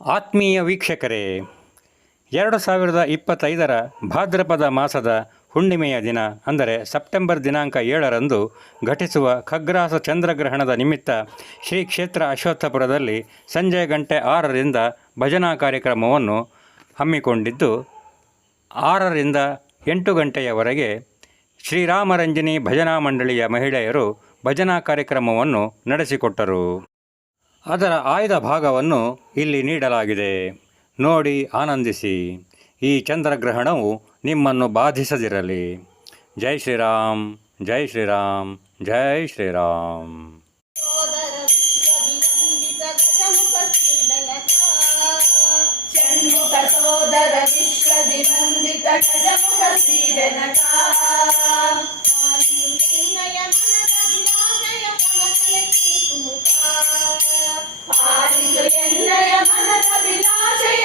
ಆತ್ಮೀಯ ವೀಕ್ಷಕರೇ, ಎರಡು ಸಾವಿರದ ಇಪ್ಪತ್ತೈದರ ಭಾದ್ರಪದ ಮಾಸದ ಹುಣ್ಣಿಮೆಯ ದಿನ, ಅಂದರೆ ಸೆಪ್ಟೆಂಬರ್ ದಿನಾಂಕ ಏಳರಂದು ಘಟಿಸುವ ಖಗ್ರಾಸ ಚಂದ್ರಗ್ರಹಣದ ನಿಮಿತ್ತ ಶ್ರೀ ಕ್ಷೇತ್ರ ಅಶ್ವತ್ಥಪುರದಲ್ಲಿ ಸಂಜೆ ಗಂಟೆ ಆರರಿಂದ ಭಜನಾ ಕಾರ್ಯಕ್ರಮವನ್ನು ಹಮ್ಮಿಕೊಂಡಿದ್ದು, ಆರರಿಂದ ಎಂಟು ಗಂಟೆಯವರೆಗೆ ಶ್ರೀರಾಮರಂಜಿನಿ ಭಜನಾ ಮಂಡಳಿಯ ಮಹಿಳೆಯರು ಭಜನಾ ಕಾರ್ಯಕ್ರಮವನ್ನು ನಡೆಸಿಕೊಟ್ಟರು. ಅದರ ಆಯ್ದ ಭಾಗವನ್ನು ಇಲ್ಲಿ ನೀಡಲಾಗಿದೆ. ನೋಡಿ, ಆನಂದಿಸಿ. ಈ ಚಂದ್ರಗ್ರಹಣವು ನಿಮ್ಮನ್ನು ಬಾಧಿಸದಿರಲಿ. ಜೈ ಶ್ರೀರಾಮ್ ಜೈ ಶ್ರೀರಾಮ್ ಜೈ ಶ್ರೀರಾಮ್. ಸೋದರ ಗಜಮುಖ పాలిసు ఎన్నయ మనస విలాశయ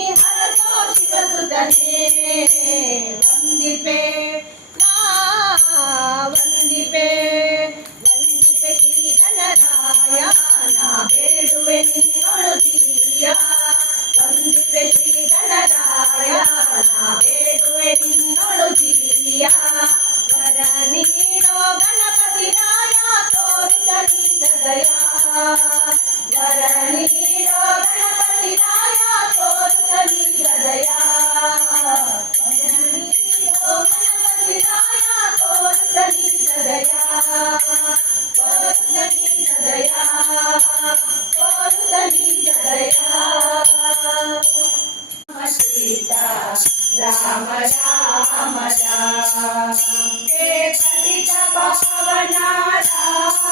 वन्दिपे రామ రామ పతిత పవన రామ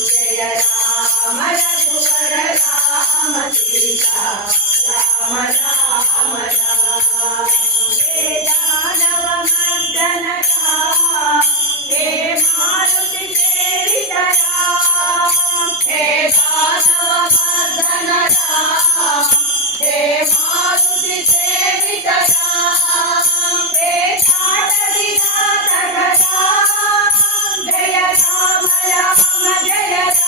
జయ రామ రఘువర రామ సీతా రామ రామ రామానవ మర్దనగా హే మారుతి సేవితరా హే మాధవ మర్దనరా హే మారుతి సేవితరా హే Jaya Rama Jaya Rama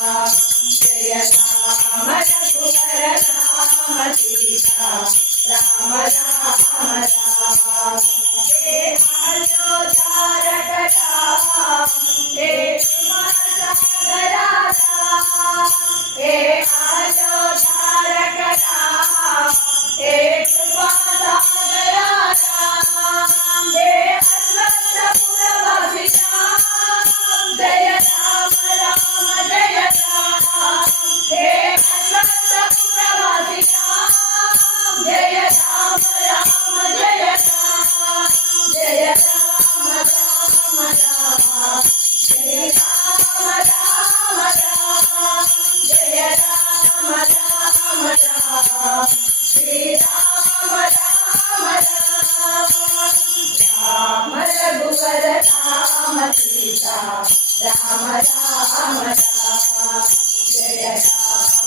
जय राम रघुवर राम सीता राम राम राम हे हर्षोदारक राम हे सुमर सागर राम हे